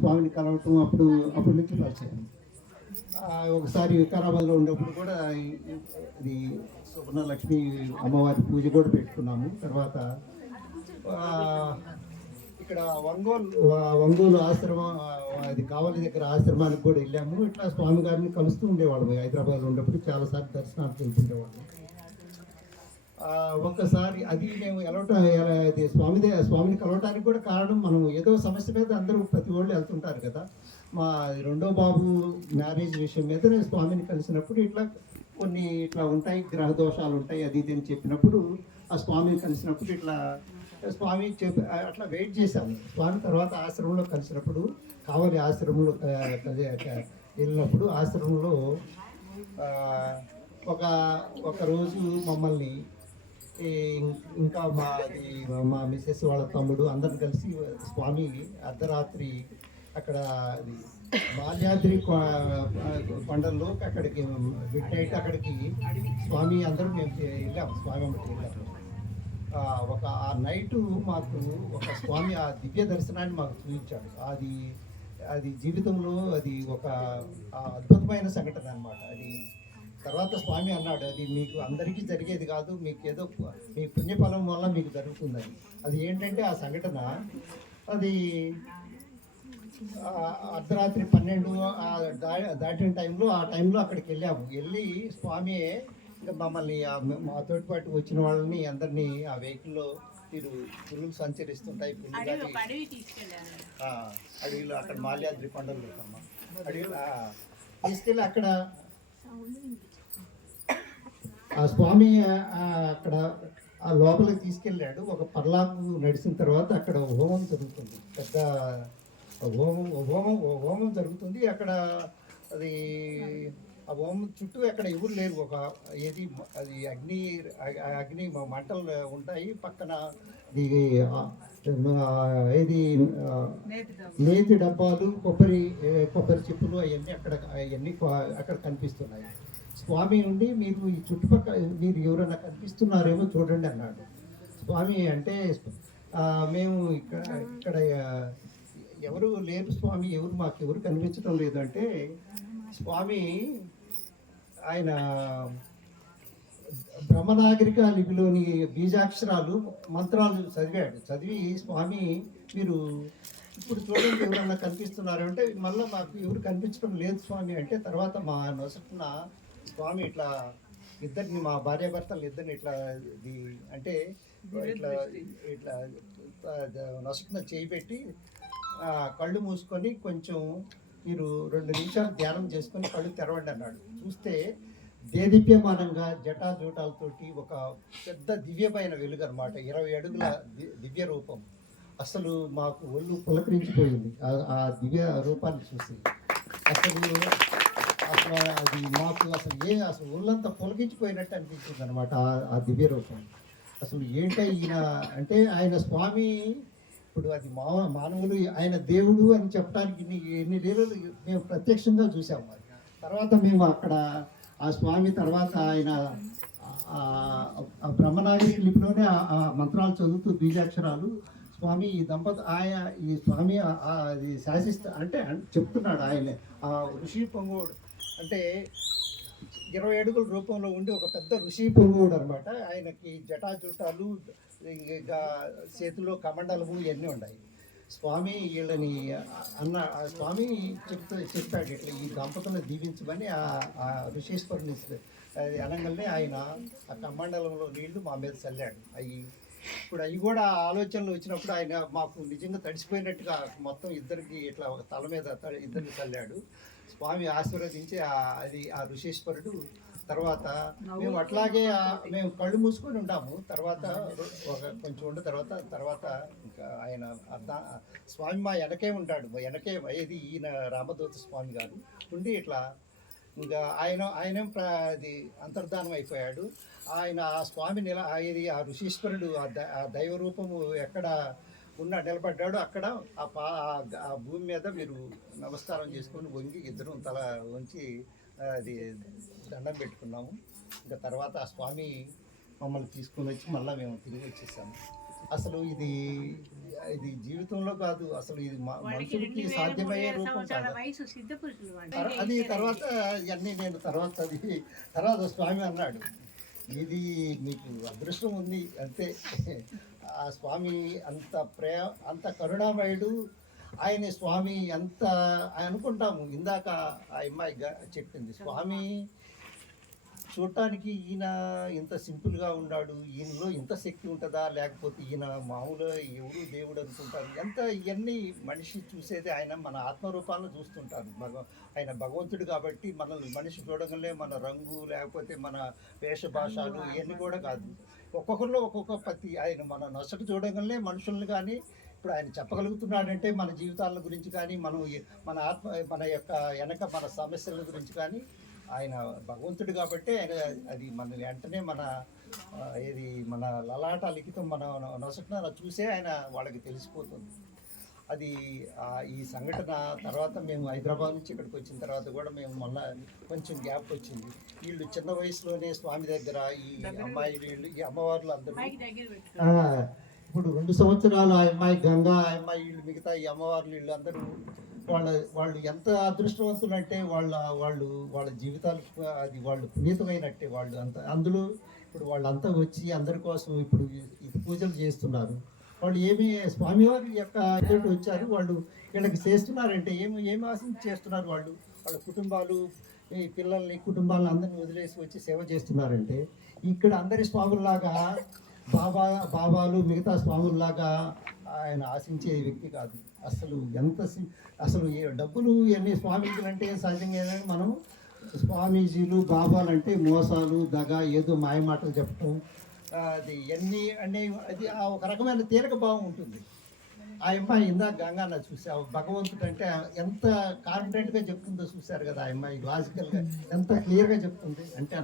స్వామిని కలవటం అప్పటి నుంచి పరిచయం. ఒకసారి వికారాబాద్లో ఉన్నప్పుడు కూడా ఇది సువర్ణలక్ష్మి అమ్మవారి పూజ కూడా పెట్టుకున్నాము. తర్వాత ఇక్కడ ఒంగోలు ఆశ్రమం, అది కావలి దగ్గర ఆశ్రమానికి కూడా వెళ్ళాము. ఇట్లా స్వామి గారిని కలుస్తూ ఉండేవాళ్ళం. హైదరాబాద్లో ఉన్నప్పుడు చాలాసార్లు దర్శనానికి వెళ్తుండేవాళ్ళం. ఒక్కసారి అది మేము స్వామిని కలవటానికి కూడా కారణం, మనం ఏదో సమస్య మీద అందరూ ప్రతి వాళ్ళు వెళ్తుంటారు కదా. మా రెండో బాబు మ్యారేజ్ విషయం మీద నేను స్వామిని కలిసినప్పుడు కొన్ని ఇట్లా ఉంటాయి, గ్రహ దోషాలు ఉంటాయి, అది ఇది అని చెప్పినప్పుడు ఆ స్వామిని కలిసినప్పుడు స్వామి అట్లా వెయిట్ చేశాము. స్వామి తర్వాత ఆశ్రమంలో కలిసినప్పుడు, కావలి ఆశ్రమంలో వెళ్ళినప్పుడు ఆశ్రమంలో ఒక రోజు మమ్మల్ని ఇంకా మా మిస్సెస్ వాళ్ళ తమ్ముడు అందరం కలిసి స్వామి అర్ధరాత్రి అక్కడ మాల్యాద్రి కొండల్లో అక్కడికి మిడ్ నైట్ అక్కడికి స్వామి అందరూ మేము వెళ్ళాము. స్వామి అమ్మకి వెళ్ళాము. ఆ నైటు మాకు ఒక స్వామి ఆ దివ్య దర్శనాన్ని మాకు చూపించాడు. అది జీవితంలో అది ఒక అద్భుతమైన సంఘటన అన్నమాట. అది తర్వాత స్వామి అన్నాడు, అది మీకు అందరికీ జరిగేది కాదు, మీకు ఏదో మీ పుణ్యఫలం వల్ల మీకు జరుగుతుంది. అది ఏంటంటే ఆ సంఘటన, అది అర్ధరాత్రి 12 దాటిన టైంలో, ఆ టైంలో అక్కడికి వెళ్ళి స్వామి ఇంకా మమ్మల్ని మాతోటి పాటు వచ్చిన వాళ్ళని అందరినీ ఆ వెహికల్లో పులులు సంచరిస్తుంటాయి, అడవిలో అక్కడ మాల్యాద్రి కొండలు అడవిలో తీసుకెళ్ళి అక్కడ ఆ స్వామి అక్కడ ఆ లోపలికి తీసుకెళ్ళాడు. ఒక పర్లాకు నడిచిన తర్వాత అక్కడ హోమం జరుగుతుంది, పెద్ద హోమం జరుగుతుంది అక్కడ. అది ఆ హోమం చుట్టూ అక్కడ ఎవరు లేరు. అది అగ్ని మంటలు ఉంటాయి పక్కన. నేతి డబ్బాలు, కొబ్బరి చెప్పులు అవన్నీ అక్కడ కనిపిస్తున్నాయి. స్వామి ఉండి, మీరు ఈ చుట్టుపక్కల మీరు ఎవరైనా కనిపిస్తున్నారేమో చూడండి అన్నాడు స్వామి. అంటే మేము ఇక్కడ ఎవరు లేరు స్వామి, మాకెవరు కనిపించడం లేదు అంటే, స్వామి ఆయన బ్రహ్మనాగరిక లిపిలోని బీజాక్షరాలు మంత్రాలు చదివి స్వామి, మీరు ఇప్పుడు చూడండి ఎవరన్నా కనిపిస్తున్నారు అంటే, మళ్ళీ మాకు ఎవరు కనిపించడం లేదు స్వామి అంటే, తర్వాత మా నొసటిన స్వామి ఇట్లా ఇద్దరిని, మా భార్యాభర్తలు ఇద్దరిని ఇట్లా అంటే ఇట్లా నొసటిన చేయి పెట్టి కళ్ళు మూసుకొని కొంచెం మీరు 2 నిమిషాలు ధ్యానం చేసుకొని కళ్ళు తెరవండి అన్నాడు. చూస్తే దేదీప్యమానంగా జటాజూటాలతోటి ఒక పెద్ద దివ్యమైన వెలుగు అనమాట, 20 అడుగుల దివ్య రూపం. అసలు మాకు ఒళ్ళు పులకరించిపోయింది ఆ దివ్య రూపాన్ని చూసి. అసలు అది మాకు అసలు ఒళ్ళంతా పులకించిపోయినట్టు అనిపించింది అనమాట ఆ దివ్య రూపం. అసలు ఈయన అంటే ఆయన స్వామి, ఇప్పుడు అది మానవులు ఆయన దేవుడు అని చెప్పడానికి ఎన్ని లీలలు మేము ప్రత్యక్షంగా చూసాము. తర్వాత మేము అక్కడ ఆ స్వామి తర్వాత ఆయన బ్రహ్మనాగరిక లిపిలోనే ఆ మంత్రాలు చదువుతూ బీజాక్షరాలు స్వామి ఈ స్వామి అది శాసిస్తా అంటే చెప్తున్నాడు. ఆయన ఆ ఋషి పొంగోడు అంటే 20 అడుగుల రూపంలో ఉండి ఒక పెద్ద ఋషి పొంగోడు అనమాట. ఆయనకి జటాజూటాలు, చేతిలో కమండలము ఇవన్నీ ఉన్నాయి. స్వామి వీళ్ళని స్వామి చెప్పాడు ఇట్లా ఈ దంపతులను దీవించమని. ఆ ఋషీశ్వరుని అనగానే ఆయన ఆ కమండలంలో నీళ్లు మా మీద చల్లాడు. ఇప్పుడు అవి కూడా ఆలోచనలు వచ్చినప్పుడు ఆయన మాకు నిజంగా తడిసిపోయినట్టుగా మొత్తం ఇద్దరికి ఇట్లా తల మీద ఇద్దరిని చల్లాడు. స్వామి ఆశీర్వదించి ఆ ఋషీశ్వరుడు. తర్వాత మేము అట్లాగే మేము కళ్ళు మూసుకొని ఉంటాము. తర్వాత కొంచెం ఉండిన తర్వాత ఇంకా ఆయన స్వామి మా వెనకే ఉంటాడు. ఏది ఈయన రామదూత స్వామి గారు ఉండి ఇట్లా ఇంకా ఆయన అది అంతర్ధానం అయిపోయాడు. ఆయన ఆ స్వామి ఆ ఋషీశ్వరుడు ఆ దైవ రూపము ఎక్కడ నిలబడ్డాడు అక్కడ ఆ భూమి మీద మీరు నమస్కారం చేసుకొని వంగి ఇద్దరం తల వంచి అది దండం పెట్టుకున్నాము. ఇంకా తర్వాత ఆ స్వామి మమ్మల్ని తీసుకొని వచ్చి మళ్ళీ మేము తిరిగి వచ్చేసాము. అసలు ఇది ఇది జీవితంలో కాదు అసలు, ఇది వాళ్ళకి మనుషులకి 2000, సాధ్యమయ్యే 3000 రూపం సంవత్సరాల కాదు. వయసు సిద్ధ పురుషులు వాళ్ళు. అది తర్వాత ఇవన్నీ నేను తర్వాత స్వామి అన్నాడు, ఇది మీకు అదృష్టం ఉంది అంతే. ఆ స్వామి అంత కరుణామయుడు. ఆయన స్వామి ఎంత అనుకుంటాము. ఇందాక ఆ అమ్మాయి చెప్పింది, స్వామి చూడటానికి ఈయన ఇంత సింపుల్గా ఉన్నాడు, ఈయనలో ఇంత శక్తి ఉంటుందా, లేకపోతే ఈయన మామూలు ఎవరు దేవుడు అనుకుంటారు. ఎంత ఇవన్నీ మనిషి చూసేది ఆయన మన ఆత్మరూపాలను చూస్తుంటారు. ఆయన భగవంతుడు కాబట్టి మనల్ని మనిషి చూడగలే మన రంగు లేకపోతే మన వేషభాషలు ఇవన్నీ కూడా కాదు. ఒక్కొక్కరిలో ఒక్కొక్క పత్తి ఆయన మన నొసట చూడగలనే మనుషుల్ని కానీ ఇప్పుడు ఆయన చెప్పగలుగుతున్నాడంటే మన జీవితాల గురించి కానీ మన ఆత్మ మన యొక్క వెనక మన సమస్యల గురించి కానీ ఆయన భగవంతుడు కాబట్టి ఆయన అది మన వెంటనే మన లలాట లిఖితం మన నొసటన చూసే ఆయన వాళ్ళకి తెలిసిపోతుంది. అది ఈ సంఘటన తర్వాత మేము హైదరాబాద్ నుంచి ఇక్కడికి వచ్చిన తర్వాత కూడా మేము మొన్న కొంచెం గ్యాప్ వచ్చింది. వీళ్ళు చిన్న వయసులోనే స్వామి దగ్గర ఈ అమ్మాయి వీళ్ళు ఈ అమ్మవార్లు అందరూ ఇప్పుడు 2 సంవత్సరాలు ఆ అమ్మాయి గంగా, ఆ అమ్మాయి వీళ్ళు మిగతా ఈ అమ్మవార్లు వీళ్ళు అందరూ వాళ్ళు ఎంత అదృష్టవంతులు అంటే వాళ్ళ జీవితాలు అది వాళ్ళు పునీతమైనట్టే. వాళ్ళు అందులో ఇప్పుడు వాళ్ళంతా వచ్చి అందరి కోసం ఇప్పుడు పూజలు చేస్తున్నారు. వాళ్ళు స్వామివారి యొక్క వచ్చారు, వాళ్ళు వీళ్ళకి చేస్తున్నారంటే ఏమి ఆశించి చేస్తున్నారు. వాళ్ళ కుటుంబాలు ఈ కుటుంబాలను అందరినీ వదిలేసి వచ్చి సేవ చేస్తున్నారంటే ఇక్కడ అందరి స్వాముల్లాగా బాబాలు మిగతా స్వాముల్లాగా ఆయన ఆశించే వ్యక్తి కాదు. అసలు డబ్బులు ఇవన్నీ స్వామీజీలు అంటే సహజంగా మనం స్వామీజీలు బాబాలంటే మోసాలు దగ ఏదో మాయమాటలు చెప్పటం అది ఇవన్నీ అంటే అది ఒక రకమైన తేలిక భావం ఉంటుంది. ఆ అమ్మాయి ఇందాక గంగా చూసా భగవంతుడు అంటే ఎంత కాన్ఫిడెంట్గా చెప్తుందో చూశారు కదా. ఆ అమ్మాయి లాజికల్గా ఎంత క్లియర్గా చెప్తుంది అంటే